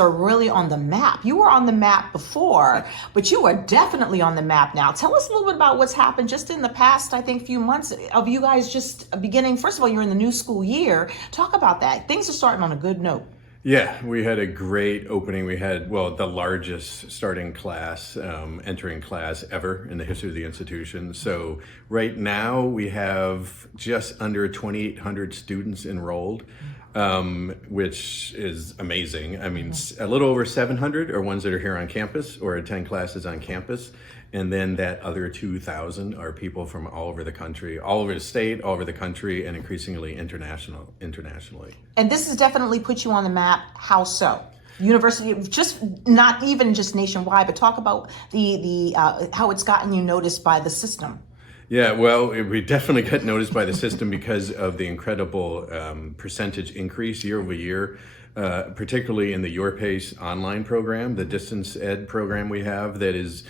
are really on the map. You were on the map before, but you are definitely on the map now. Tell us a little bit about what's happened just in the past, I think, few months of you guys just beginning. First of all, you're in the new school year. Talk about that. Things are starting on a good note. Yeah, we had a great opening. We had, well, the largest starting class, entering class ever in the history of the institution. So right now we have just under 2,800 students enrolled, which is amazing. I mean, a little over 700 are ones that are here on campus or attend classes on campus. And then that other 2,000 are people from all over the country, all over the state, all over the country, and increasingly internationally. And this has definitely put you on the map. How so? University, just not even just nationwide, but talk about the how it's gotten you noticed by the system. Yeah, well, we definitely got noticed by the system because of the incredible percentage increase year over year, particularly in the Your Pace online program, the distance ed program we have that is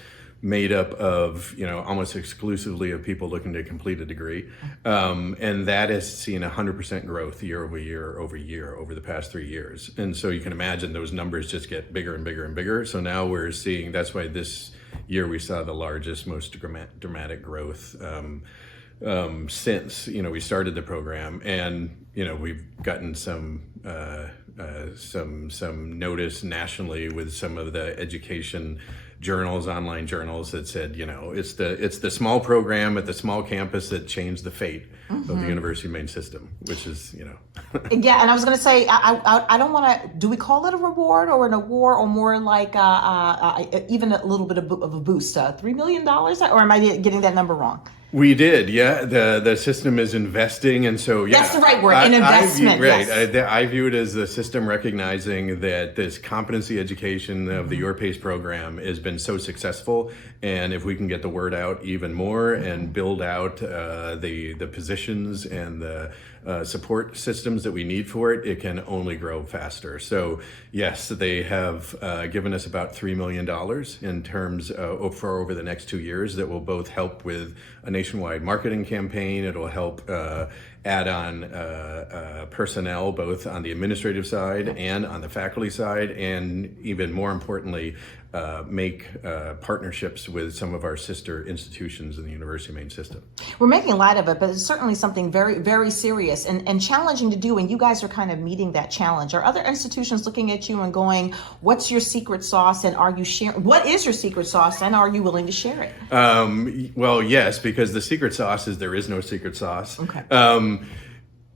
made up of, almost exclusively of people looking to complete a degree. And that has seen 100% growth year over year over the past 3 years. And so you can imagine those numbers just get bigger and bigger and bigger. So now we're seeing, that's why this year we saw the largest, most dramatic growth since, we started the program. And, we've gotten some notice nationally with some of the education journals, online journals that said, it's the small program at the small campus that changed the fate of the University of Maine system, which is, Yeah, and I was going to say, I don't want to, do we call it a reward or an award or more like even a little bit of a boost, $3 million? Or am I getting that number wrong? We did, yeah. The system is investing, and so yeah. That's the right word, an investment. Right. Yes. I view it as the system recognizing that this competency education of the Your Pace program has been so successful, and if we can get the word out even more and build out the positions and the support systems that we need for it, it can only grow faster. So yes, they have given us about $3 million in terms for over the next 2 years that will both help with a nationwide marketing campaign. It'll help add on personnel both on the administrative side and on the faculty side, and even more importantly, make partnerships with some of our sister institutions in the University of Maine system. We're making light of it, but it's certainly something very, very serious and challenging to do, and you guys are kind of meeting that challenge. Are other institutions looking at you and going, what's your secret sauce, and are you sharing? What is your secret sauce, and are you willing to share it? Well, yes, because the secret sauce is there is no secret sauce. Okay.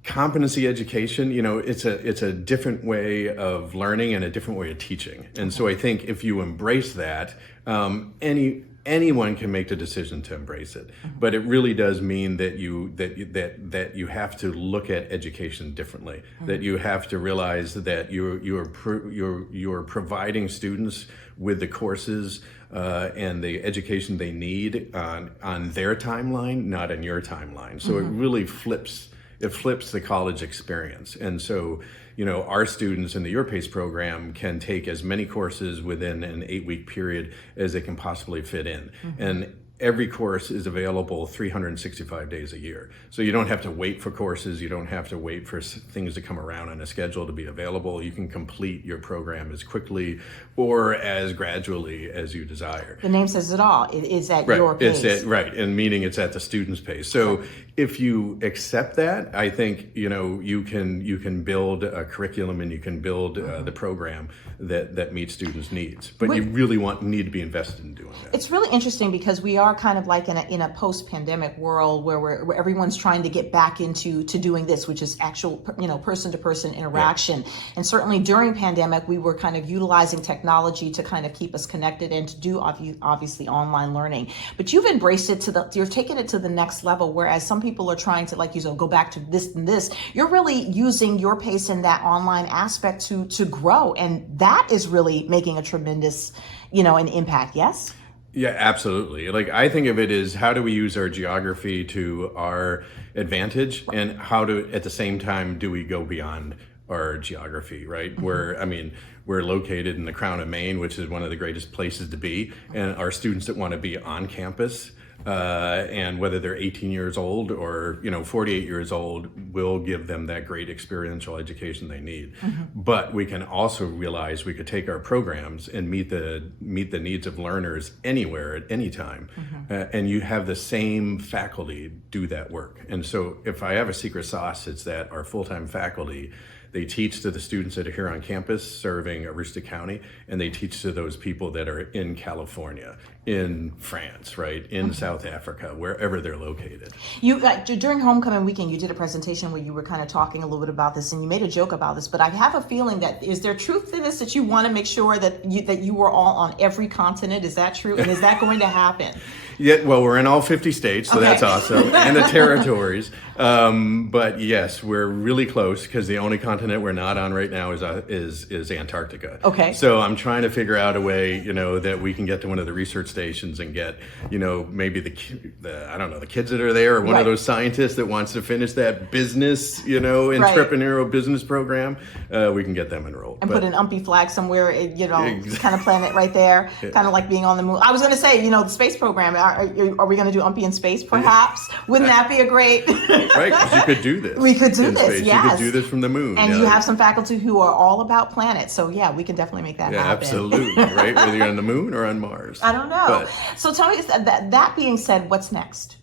Competency education, it's a different way of learning and a different way of teaching. And so I think if you embrace that, anyone can make the decision to embrace it. But it really does mean that you have to look at education differently. That you have to realize that you're providing students with the courses and the education they need on their timeline, not on your timeline. So it really flips the college experience. And so, our students in the Your Pace program can take as many courses within an 8-week period as they can possibly fit in. And every course is available 365 days a year. So you don't have to wait for courses. You don't have to wait for things to come around on a schedule to be available. You can complete your program as quickly or as gradually as you desire. The name says it all. It is at right. your pace. And meaning it's at the student's pace. So if you accept that, I think, you can build a curriculum and you can build the program that meets students' needs. But you really need to be invested in doing that. It's really interesting because we are kind of like in a post-pandemic world where everyone's trying to get back into doing this, which is actual, person-to-person interaction. Yeah. And certainly during pandemic, we were kind of utilizing technology to kind of keep us connected and to do obviously online learning. But you've embraced it you're taking it to the next level, whereas some people are trying to, like you said, go back to this and this. You're really using Your Pace in that online aspect to grow, and that is really making a tremendous, an impact. Yes. Yeah, absolutely. I think of it as how do we use our geography to our advantage, and how at the same time, do we go beyond our geography, right? We're located in the crown of Maine, which is one of the greatest places to be. And our students that want to be on campus and whether they're 18 years old or 48 years old, will give them that great experiential education they need. But we can also realize we could take our programs and meet the needs of learners anywhere at any time, and you have the same faculty do that work. And so if I have a secret sauce, it's that our full-time faculty, they teach to the students that are here on campus serving Aroostook County, and they teach to those people that are in California, in France, right, in South Africa, wherever they're located. You during homecoming weekend, you did a presentation where you were kind of talking a little bit about this, and you made a joke about this. But I have a feeling that is there truth to this, that you want to make sure that you were all on every continent? Is that true? And is that going to happen? Yeah, well, we're in all 50 states, so that's awesome, and the territories. But yes, we're really close because the only continent we're not on right now is Antarctica. Okay. So I'm trying to figure out a way, that we can get to one of the research stations and get, maybe the kids that are there, or one of those scientists that wants to finish that business, entrepreneurial business program. We can get them enrolled and put an UMPI flag somewhere, kind of plant it right there, kind of like being on the moon. I was going to say, the space program. Are we going to do UMPI in space, perhaps? Wouldn't that be a great... Right, because you could do this. We could do this, space. yes. You could do this from the moon. And you have some faculty who are all about planets. So, we can definitely make that happen. Absolutely, right? Whether you're on the moon or on Mars. I don't know. So tell me, that being said, what's next?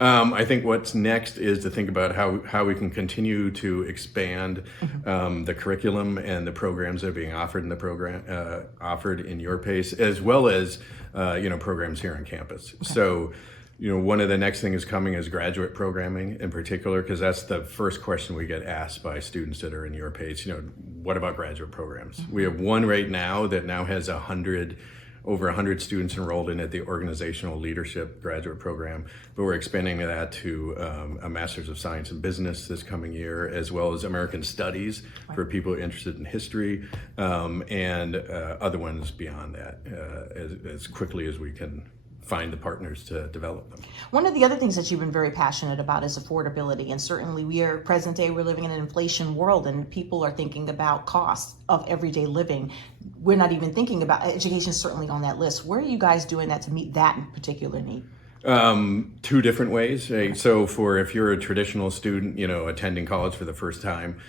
I think what's next is to think about how we can continue to expand the curriculum and the programs that are being offered in the program, offered in your pace, as well as programs here on campus. Okay. So, one of the next things coming is graduate programming in particular, because that's the first question we get asked by students that are in your pace. What about graduate programs? We have one right now that now has over 100 students enrolled in it, the Organizational Leadership Graduate Program, but we're expanding that to a Master's of Science in Business this coming year, as well as American Studies for people interested in history, and other ones beyond that, as quickly as we can find the partners to develop them. One of the other things that you've been very passionate about is affordability, and certainly we're living in an inflation world, and people are thinking about costs of everyday living. We're not even thinking about education, certainly on that list. Where are you guys doing that to meet that particular need? Two different ways. Right? So if you're a traditional student, attending college for the first time,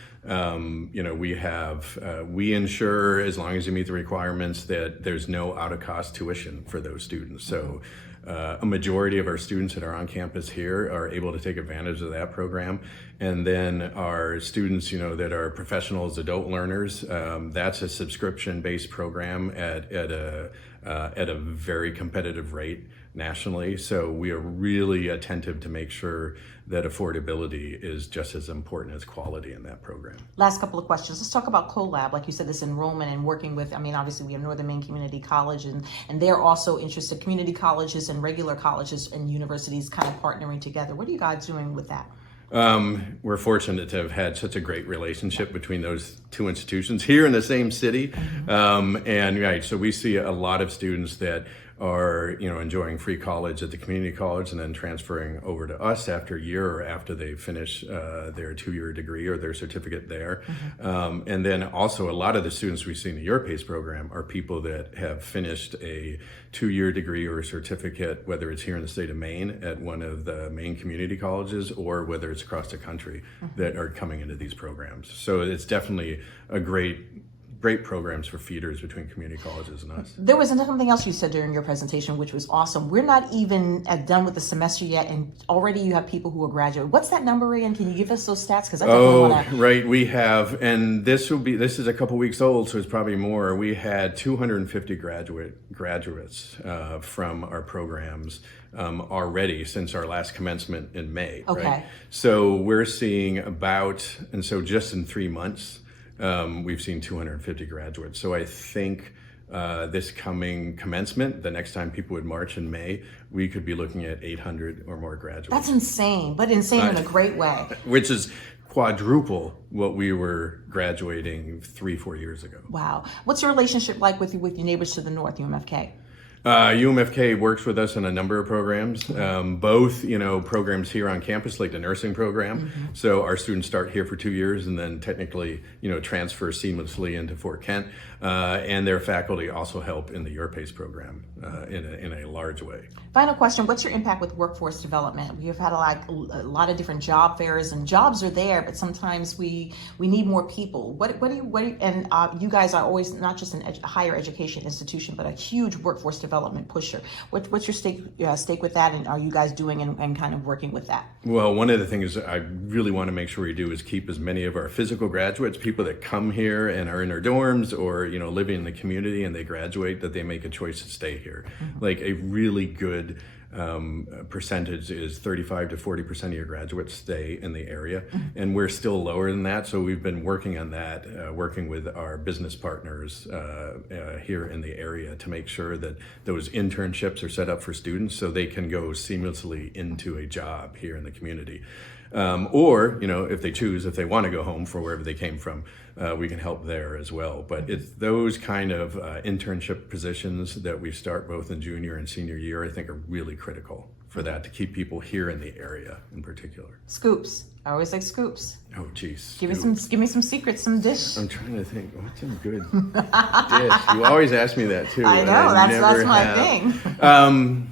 we ensure, as long as you meet the requirements, that there's no out-of-cost tuition for those students. So a majority of our students that are on campus here are able to take advantage of that program. And then our students, that are professionals, adult learners, that's a subscription-based program at a very competitive rate nationally. So we are really attentive to make sure that affordability is just as important as quality in that program. Last couple of questions. Let's talk about CoLab. Like you said, this enrollment and working with, obviously we have Northern Maine Community College, and they're also interested, community colleges and regular colleges and universities kind of partnering together. What are you guys doing with that? We're fortunate to have had such a great relationship between those two institutions here in the same city. So we see a lot of students that are enjoying free college at the community college and then transferring over to us after a year or after they finish their 2-year degree or their certificate there. And then also a lot of the students we see in the Your Pace program are people that have finished a 2-year degree or a certificate, whether it's here in the state of Maine at one of the Maine community colleges or whether it's across the country, that are coming into these programs. So it's definitely a great programs for feeders between community colleges and us. There was something else you said during your presentation, which was awesome. We're not even done with the semester yet, and already you have people who are graduating. What's that number again? Can you give us those stats? Because I definitely want to. Right. We have, and this is a couple weeks old, so it's probably more. We had 250 graduates from our programs already since our last commencement in May. Okay. Right? So we're seeing just in 3 months. We've seen 250 graduates. So I think this coming commencement, the next time people would march in May, we could be looking at 800 or more graduates. That's insane, but insane in a great way. Which is quadruple what we were graduating 3-4 years ago. Wow. What's your relationship like with your neighbors to the north, UMFK? UMFK works with us on a number of programs, both, programs here on campus, like the nursing program. So our students start here for 2 years and then technically, transfer seamlessly into Fort Kent. And their faculty also help in the Your Pace program in a large way. Final question, what's your impact with workforce development? We've had a lot of different job fairs, and jobs are there, but sometimes we need more people. You guys are always not just a higher education institution, but a huge workforce development pusher. What's your stake with that, and are you guys doing and kind of working with that? Well, one of the things I really want to make sure we do is keep as many of our physical graduates, people that come here and are in their dorms or, living in the community and they graduate, that they make a choice to stay here. Like a really good percentage is 35 to 40% of your graduates stay in the area, and we're still lower than that. So we've been working on that, working with our business partners here in the area to make sure that those internships are set up for students so they can go seamlessly into a job here in the community. Or, if they want to go home for wherever they came from, we can help there as well. But it's those kind of internship positions that we start both in junior and senior year, I think are really critical for that, to keep people here in the area in particular. Scoops. I always like scoops. Oh, geez. Give me some secrets, some dish. I'm trying to think, what's a good dish? You always ask me that too. I know, that's my thing.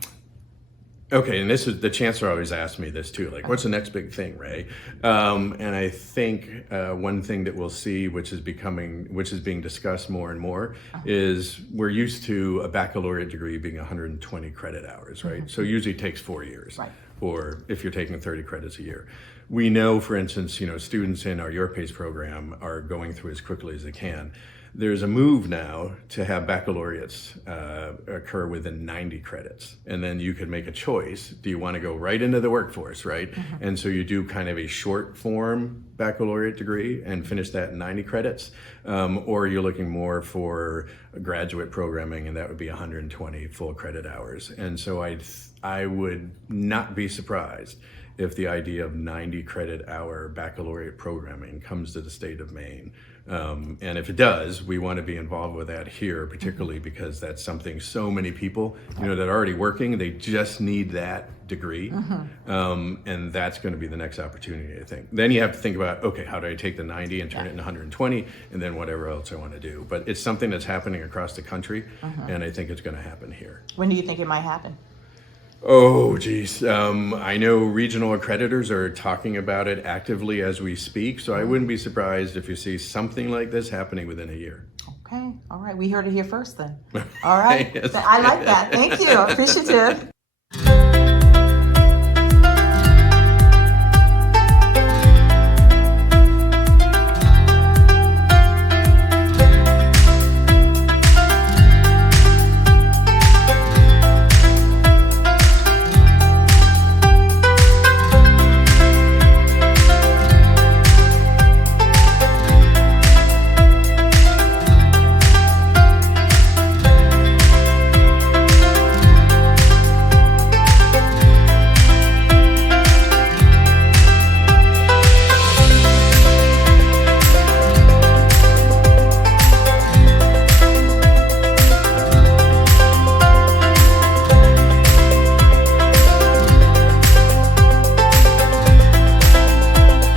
Okay, and this is the chancellor always asks me this too, like, what's the next big thing, Ray? And I think one thing that we'll see, which is being discussed more and more, is we're used to a baccalaureate degree being 120 credit hours, right? So usually it takes 4 years, right, or if you're taking 30 credits a year. We know, for instance, students in our Your Pace program are going through as quickly as they can. There's a move now to have baccalaureates occur within 90 credits. And then you could make a choice. Do you want to go right into the workforce, right? And so you do kind of a short form baccalaureate degree and finish that in 90 credits. Or you're looking more for graduate programming, and that would be 120 full credit hours. And so I would not be surprised if the idea of 90 credit hour baccalaureate programming comes to the state of Maine. And if it does, we want to be involved with that here, particularly because that's something so many people, that are already working, they just need that degree. And that's going to be the next opportunity, I think. Then you have to think about, okay, how do I take the 90 and turn it into 120, and then whatever else I want to do. But it's something that's happening across the country, and I think it's going to happen here. When do you think it might happen? Oh, geez. I know regional accreditors are talking about it actively as we speak, so I wouldn't be surprised if you see something like this happening within a year. Okay. All right. We heard it here first then. All right. Yes. I like that. Thank you. Appreciative.